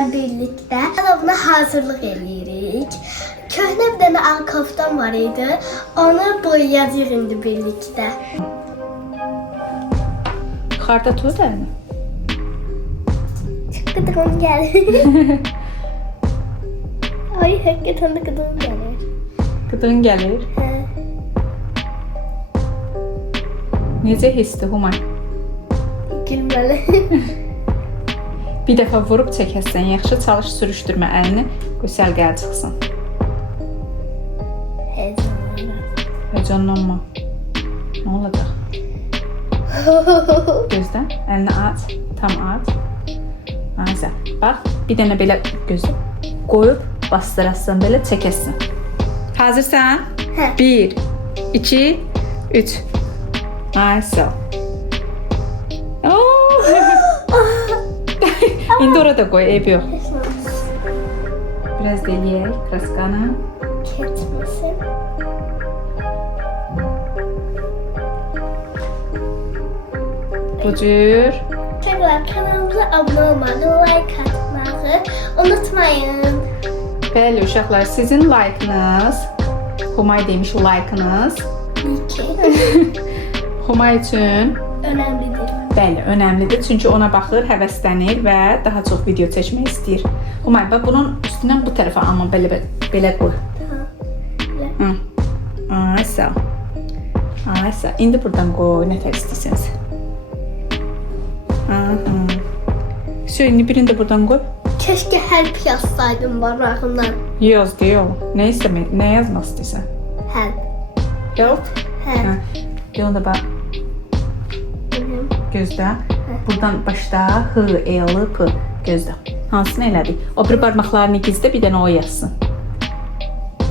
ilə birlikdə buna hazırlıq eləyirik. Köhnə bir dənə ağ koftam var idi. Onu boyayacağıq indi birlikdə. Xarda tut əlini. Qıdığım gəlir. Ay, həqiqətən də qıdığım gəlir. Qıdığın gəlir. Hə. Necə hissdir Humay? Gülməli. Bir dəfə vurub çəkəsən, yaxşı çalış, sürüşdürmə əlini, gözəl gəl çıxsın. Heyecanlanma. Nə olacaq? Gözlə, əlini aç, tam aç. Aysə, bax, bir dənə belə gözlə qoyub bastırasan, belə çəkəsən. Hazırsan? Hə. 1, 2, 3. Aysə. İndi orada qoy, eyb yox. Biraz deliyək kraskanı. Keçməsin. Bu cür. Uşaqlar, kanalımıza abunə olmağı, like atmağı unutmayın. Bəli, uşaqlar, sizin like-nız, Humay demiş like-nız, İki. Humay üçün Önəmlidir. bəli, önəmlidir. Çünki ona baxır, həvəslənir və daha çox video çəkmək istəyir. Humay, bax bunun üstündən bu tərəfə amma belə qoy. Hı. Ay, sağ ol. Ay, sağ ol. İndi buradan qoy, nə tər istəyirsiniz. Indi birini də buradan qoy. Keşke help yazsaydım barmağımdan. Yaz deyə oğlum. Nə yazmaq istəyirsən? Help. Help? Help. Onu da bax. Gözlə. Buradan başda H, L, P. Gözlə. Hansını elədik? O bir barmaqlarını gizlə, bir dənə o yazsın.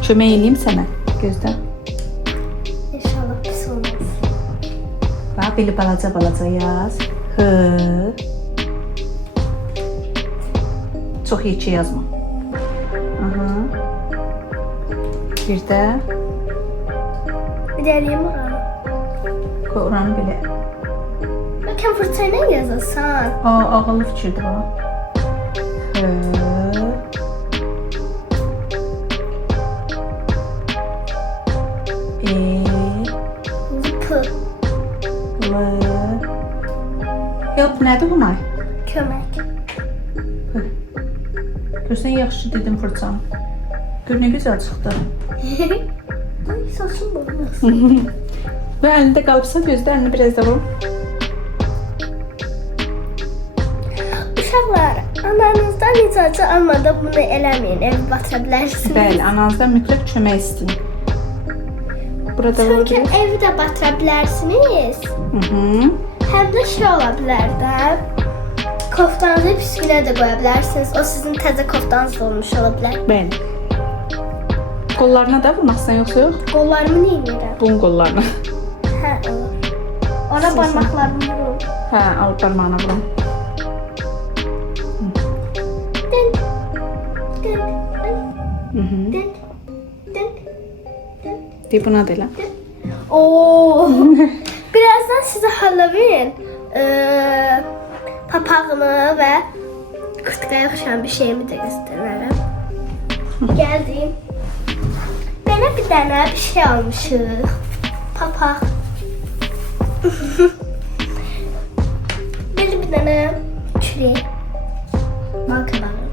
Kömək eləyim sənə. Gözlə. İnşallah pis olmaz. Bax, belə balaca yaz. H. Çox yekə yazma. Bir də Bir də eləyim oranı. qoy oranı belə. Bakın fırçayla yazarsan. Ağıllı fikirdir o. P. Help nədir Humay? Kömək. Görsən yaxşı dedim fırçanı. Gör nə gözəl çıxdı. Ay, saçım boğulmasın. Və əlində qalıbsa gözlə, əlini biraz da vur. Uşaqlar, ananızdan icazə almadan bunu eləməyin, evi batıra bilərsiniz. Bəli, ananızdan mütləq kömək istəyin. Burada Çünki evi də batıra bilərsiniz. Həm də şey ola bilər də. Koftanızı püskülə də qoya bilərsiniz. O sizin təzə koftanız da olmuş ola bilər. Bəli. Qollarına da vurmaqsan yoxsa yox? Qollarımı nə edirəm? Bunun qollarına. Hə, olur. Ona barmaqlarımı vurum. Hə, al barmağına vurun. Dın, dın, ay, dın, dın, dın. De buna da elə. Oo. Birazdan size Halloween papağını və kurtkaya oxşayan bir şeyimi də göstərərəm. Gəldim. Belə bir dənə bir şey almışıq. Papaq. Belə bir dənə kürək. Markaları.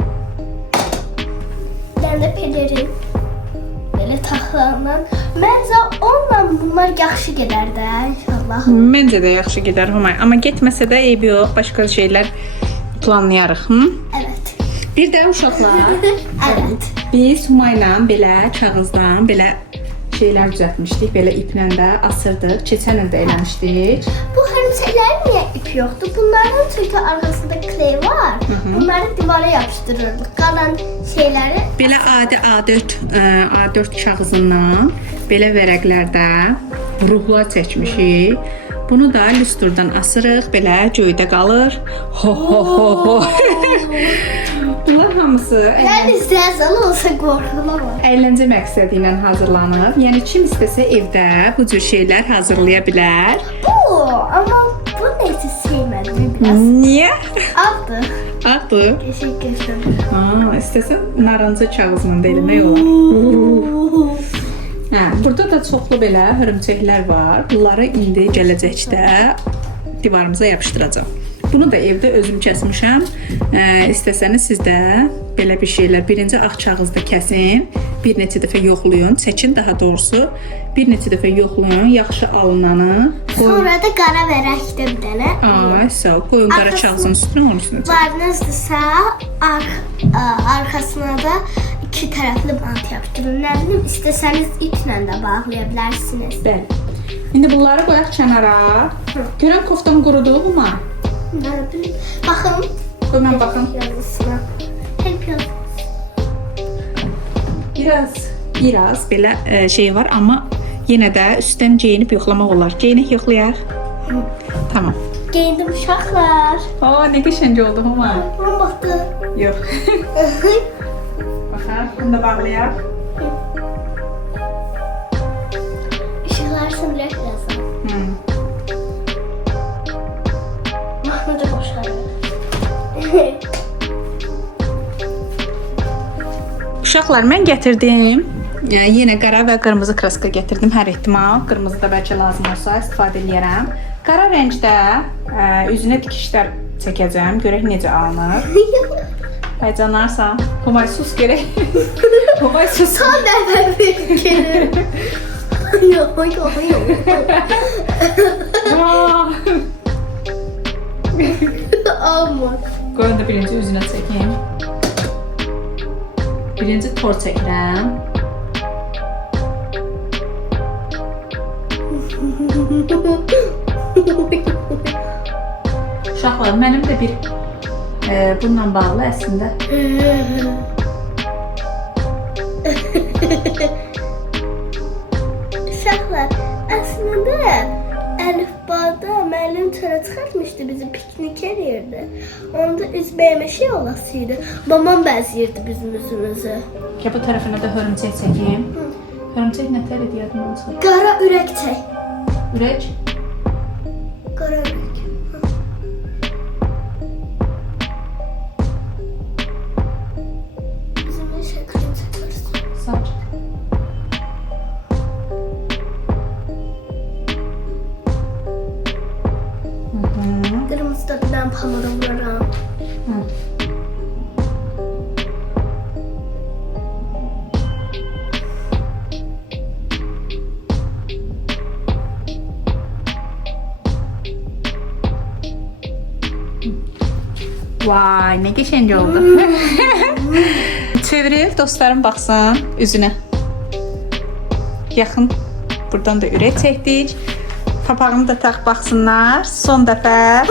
Bir dənə də pelerin. Belə taxılandan. Məncə onunla bunlar yaxşı gedər də inşallah. Məncə də yaxşı gedər Humay. Amma getməsə də eybi yox, başqa şeylər planlayarıq. Evet. Bir də uşaqlar, Evet. biz Humayla belə kağızdan belə şeylər düzəltmişdik. Belə iplə də asırdıq. Keçən il də eləmişdik. Bu hörümçəklərin niyə ip yoxdur? Bunların çünki arxasında kley var. Bunları divara yapışdırırıq. Qalan şeyləri Belə adi A4 kağızından belə vərəqlərdə ruhlar çəkmişik. Bunu da lüstrdan asırıq, belə göydə qalır. Ho ho ho ho. Bunlar hamısı yəni istəyəsən olsa qorxular var. əyləncə məqsədi ilə hazırlanır. Yəni kim istəsə evdə bu cür şeylər hazırlaya bilər. Bu, amma bu neyse sevmədim biraz. Niyə? Addır. Ağdır. Teşekkür ederim. Ha, istəsən narıncı kağızla da eləmək olar. Hə, burada da çoxlu belə hörümçəklər var. Bunları indi gələcəkdə divarımıza yapışdıracağam. Bunu da evdə özüm kəsmişəm. İstəsəniz siz də belə bir şeylər birinci ağ kağızda kəsin, bir neçə dəfə yoxlayın, çəkin daha doğrusu. Bir neçə dəfə yoxlayın, yaxşı alınanı. Sonra da qara vərəqdə bir dənə. Ay, sağ ol. Qoyun qara kağızın üstünə, onun üstünə çək. Varınızsa arkasına da iki tərəfli bant yapışdırın. Nə bilim, istəsəniz iplə də bağlaya bilərsiniz. Bəli. İndi bunları qoyaq kənara. Görən koftan qurudu mu? Nə bilim, baxın. Qoy mən baxım. Yazısına. Hep yaz. Biraz belə şey var, amma yenə də üstdən geyinib yoxlamaq olar. Geyinib yoxlayaq. Tamam. Geyindim uşaqlar. Ne qəşəng oldu Huma. Buna baxdı. Yox. Baxaq, bunu da bağlayaq. Işıqlar sınıraq yazın. Mahnı da boşarır. Uşaqlar, mən gətirdim. Yenə qara və qırmızı kraska gətirdim hər ehtimal. Qırmızı da bəlkə lazım olsa istifadə edərəm. Qara rəngdə üzünə tikişlər çəkəcəm. Görək necə alınır. Həyəcanlarsan. Humay sus görək. Humay sus. Son dəfə bir kere. Yok. Amma. Qoyun da birinci üzünə çəkeyim. Birinci tor çəkirəm. Uşaqlar, mənim də bir bununla bağlı əslində. Uşaqlar, əslində əlifbada müəllim çölə çıxartmışdı bizi, piknik eləyirdi. Onda üzməyəmə şey olasıydı. Babam bəziyirdi bizim üzümüzü. Ki bu tərəfinə də hörümçək çəkeyim. Hörümçək nə tər idi yadımdan çıxır? Qara ürək çək. Ürək. Qara ürək. Üzümün şəklini çəkərsin. Saç. Qırmızı da ben pamura vuraram. Vay, nə qəşəng oldu. Çeviril, dostlarım baxsın üzünə. Yaxın. Buradan da ürək çəkdik. Papağını da tax baxsınlar. Son dəfə.